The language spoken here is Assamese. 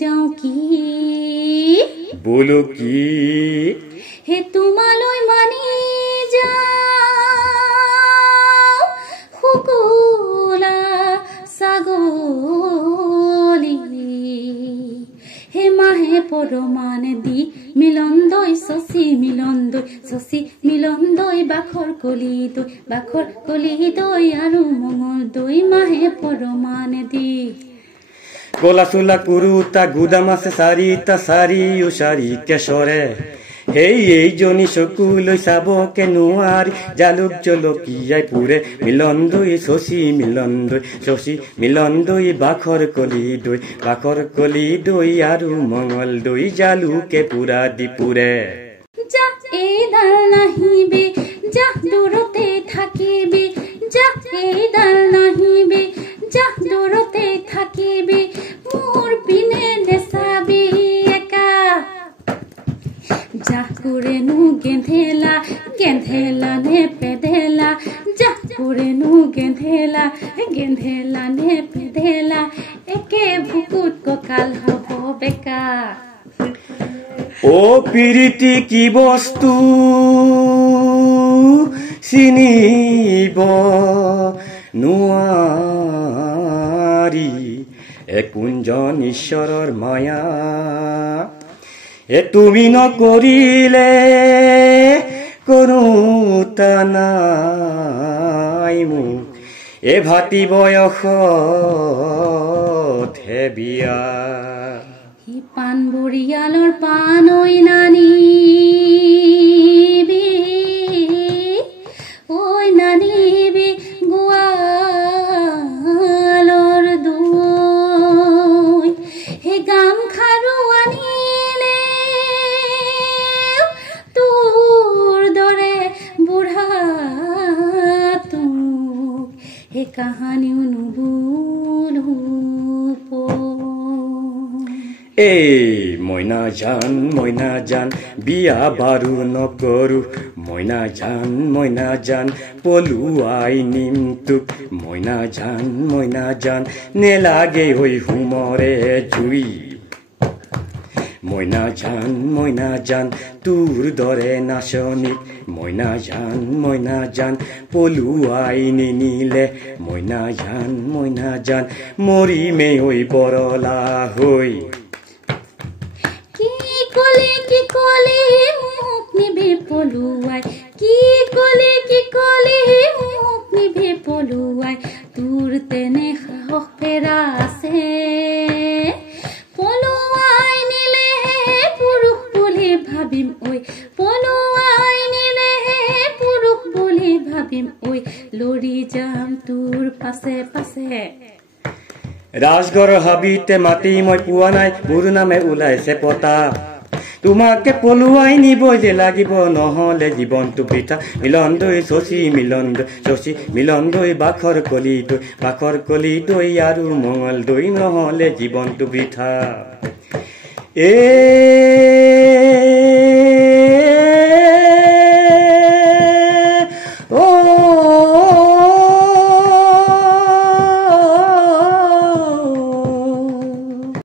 যাওঁ কি বোলো কি হে তোমালৈ মানি যাওঁ শুকুলা ছাগলী হে মাহে পৰমান দি মিলন দৈ শশী মিলন দৈ বাখৰ কলি দৈ আৰু মঙল দৈ মাহে পৰমান দি গলা চোলা কুৰুতা গুদাম আছে চাৰিটা চাৰিও চাৰি কেশৰে এইজনী চকুলৈ চাবকে নোৱাৰি জালুক জলকীয়াই পুৰে মিলন দৈ শশী মিলন দৈ বাখৰ কলি দৈ আৰু মঙল দৈ জালুকে পুৰা দি পুৰে যা এইডাল নাহিবি যা দূৰতে থাকিবি যা এইডাল নাহিবি যা দূৰতে থাকিবি মোৰ পিনে নেচাবি একা যা কুৰেনো গেন্ধেলা নে পেধেলা যা কুৰেনো গেন্ধেলা নে পেধেলা একে বুকুত কঁকাল হ'ব বেকা ও পিৰিতি কি বস্তু চিনিব নোৱাৰি একুঞ্জন ঈশ্বৰৰ মায়া তুমি নকৰিলে কৰোতা নাই মোক এ ভাতি বয়সত হে বিয়া পান বৰিয়ালৰ পান ঐ নানিবি গোৱালৰ দৈ হে গামখাৰু আনিলে তোৰ দৰে বুঢ়া তোক হে কাহানিও নুবুলো এই মইনা জান বিয়া বাৰু নকৰো মইনা জান পলুৱাই নিম তোক মইনা জান নেলাগে হৈ হুমৰে জুই মইনা জান তোৰ দৰে নাচনীক মইনা জান পলুৱাই নিনিলে মইনা জান মৰিমে হৈ বৰলা হৈ কি কলি মোক নিবি পলুৱাই কি কলি মোক নিবি পলুৱাই তোৰ তেনে সাহস ফেৰা আছে পলুৱাই নিলে পুৰুষ বুলি ভাবিম ঐ পলুৱাই নিলে পুৰুষ বুলি ভাবিম ঐ লৰি যাম তোৰ পাছে পাছে ৰাজগড় হাবিতে মাতি মই পোৱা নাই মোৰ নামে ওলাইছে পতা তোমাকে পলুৱাই নিব যে লাগিব নহলে জীৱনটো বৃথা মিলন দৈ শশী মিলন দৈ বাখৰ কলি দৈ আৰু মঙল দৈ নহলে জীৱনটো বৃথা